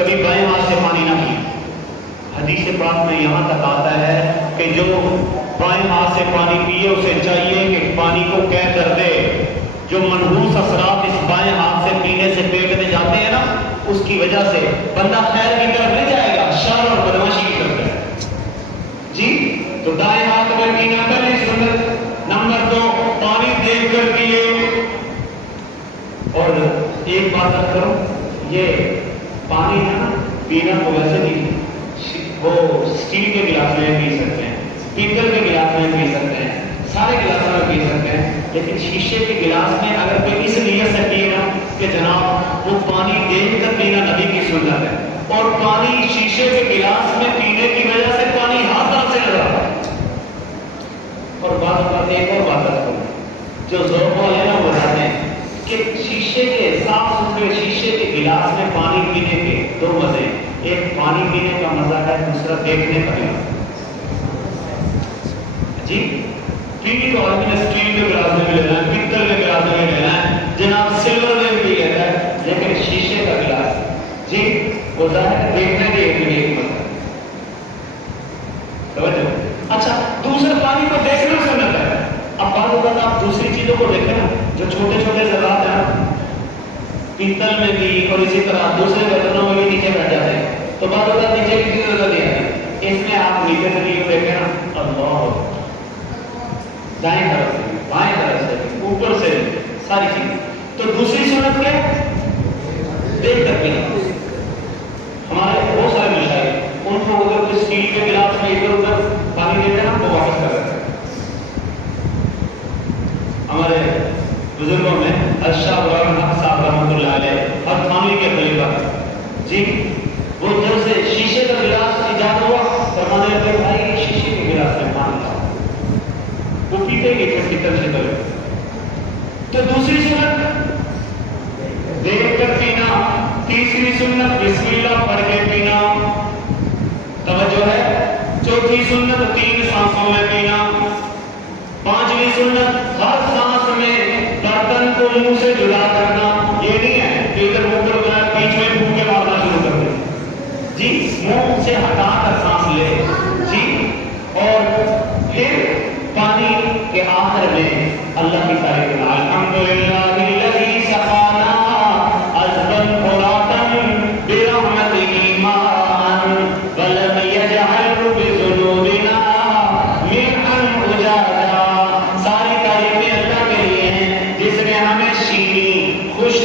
کبھی بائیں ہاتھ سے پانی نہ پیے. حدیث پاک میں یہاں تک آتا ہے کہ جو بائیں ہاتھ سے پانی پیے اسے چاہیے کہ پانی کو کہہ کر دے. جو منحوس اثرات اس بائیں ہاتھ سے پینے سے پیٹ میں جاتے ہیں نا، اس کی وجہ سے بندہ خیر کی طرف نہیں جائے گا، شر اور بدماشی کی طرف جائے گا. جی تو دائیں ہاتھ میں پینا پہلی سنت. نمبر 2، پانی دیکھ کر پیے. اور ایک بات کر کرو، یہ پانی ہے نا، پینا تو ویسے نہیں، وہ اسٹیل کے گلاس میں پی سکتے ہیں، پیتل کے گلاس میں پی سکتے ہیں، سارے گلاسوں میں پی سکتے ہیں. لیکن شیشے کے گلاس میں اگر کوئی اس نیت سے پیے نا کہ جناب وہ پانی دیکھ کر پینا نبی کی سنت ہے، اور پانی شیشے کے گلاس میں پینے کی وجہ سے پانی ہاتھ سے لگا. اور بات کرتے ایک اور بات کروں، جو ذوق والے نا وہ بتاتے ہیں کہ شیشے کے صاف ستھرے شیشے کے گلاس میں پانی پینے کے دو مزے. ایک پانی پینے کا مزہ ہے، دوسرا دیکھنے کا مزہ. جی پی تو آدمی نے اسٹیل کے گلاس میں بھی لینا ہے، پیتل کے گلاس میں بھی لینا ہے، جناب سلور میں بھی لیتا ہے، لیکن شیشے کا گلاس جی وہ ظاہر دیکھنے کے ایک مزہ. توجہ. اچھا دوسرا پانی کو دیکھنا سنت ہے. اب بعض اوقات آپ دوسری چیزوں کو دیکھیں نا، جو چھوٹے چھوٹے ذرات ہیں پیتل میں بھی اور اسی طرح دوسرے برتنوں میں بھی نیچے بیٹھ جاتے ہیں، تو بعض اوقات نیچے کی چیزیں نظر نہیں آتی. اس میں آپ نیچے سے نیچے دیکھیں نا، اللہ دائیں طرف سے بائیں طرف سے اوپر سے ساری چیزیں. تو دوسری سنت کیا؟ دیکھ کر پینا. ہمارے بہت سارے مشاہیر ان کو اگر کوئی اسٹیل کے گلاس میں ادھر ادھر پانی دیتے ہیں تو واپس کر دیتے ہیں. ہمارے بزرگوں میں اشرف الحق صاحب رحمۃ اللہ علیہ ہر فیملی کے خلیفہ جی، وہ جب سے شیشے کا گلاس ایجاد ہوا فرمانے لگے بھائی شیشے کے گلاس میں پانی لاؤ، وہ پیتے گے کس کی طرح سے. تو دوسری سنت دیکھ کر پینا. تیسری سنت بسم اللہ پڑھ کے پینا. توجہ ہے. چوتھی سنت 3 سانسوں میں پینا. پانچویں سنت ہر سانس میں برتن کو منہ سے جدا کرنا. یہ نہیں ہے کہ ادھر منہ کر گیا بیچ میں پھونکے مارنا شروع کر دیں جی، منہ سے ہٹا کر سانس لے جی. اور پھر پانی کے آخر میں اللہ کی